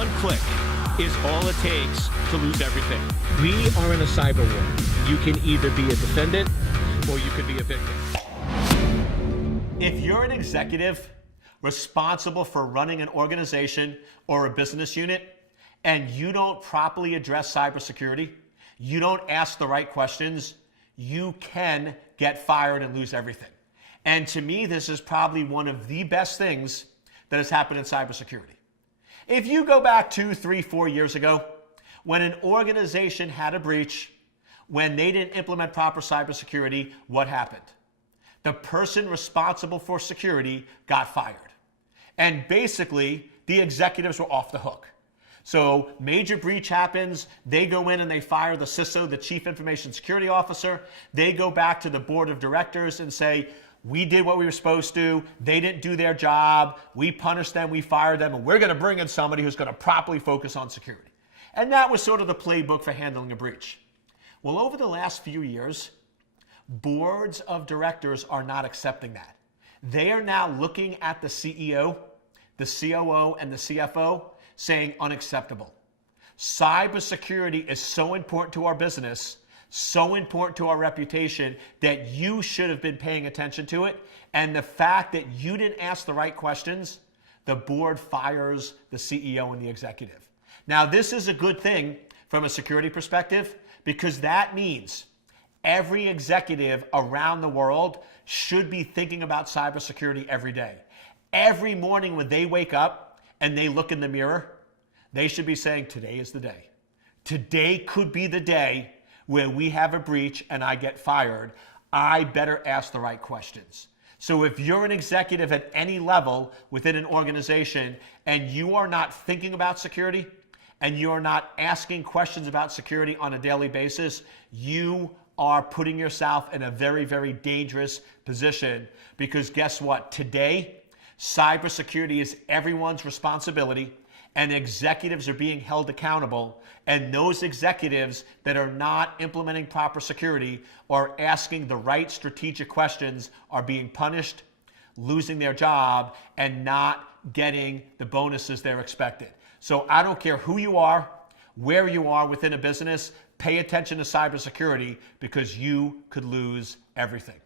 One click is all it takes to lose everything. We are in a cyber war. You can either be a defendant or you could be a victim. If you're an executive responsible for running an organization or a business unit and you don't properly address cybersecurity, you don't ask the right questions, you can get fired and lose everything. And to me, this is probably one of the best things that has happened in cybersecurity. If you go back 2, 3, 4 years ago, when an organization had a breach, when they didn't implement proper cybersecurity, what happened? The person responsible for security got fired. And basically, the executives were off the hook. So major breach happens, they go in and they fire the CISO, the Chief Information Security Officer. They go back to the board of directors and say, we did what we were supposed to, they didn't do their job, we punished them, we fired them, and we're going to bring in somebody who's going to properly focus on security. And that was sort of the playbook for handling a breach. Well, over the last few years, boards of directors are not accepting that. They are now looking at the CEO, the COO, and the CFO saying unacceptable. Cybersecurity is so important to our business, so important to our reputation that you should have been paying attention to it. And the fact that you didn't ask the right questions, the board fires the CEO and the executive. Now, this is a good thing from a security perspective because that means every executive around the world should be thinking about cybersecurity every day. Every morning when they wake up and they look in the mirror, they should be saying, today is the day. Today could be the day where we have a breach and I get fired. I better ask the right questions. So if you're an executive at any level within an organization and you are not thinking about security and you're not asking questions about security on a daily basis, you are putting yourself in a very, very dangerous position because guess what? Today, cybersecurity is everyone's responsibility and executives are being held accountable, and those executives that are not implementing proper security or asking the right strategic questions are being punished, losing their job, and not getting the bonuses they're expected. So I don't care who you are, where you are within a business, pay attention to cybersecurity because you could lose everything.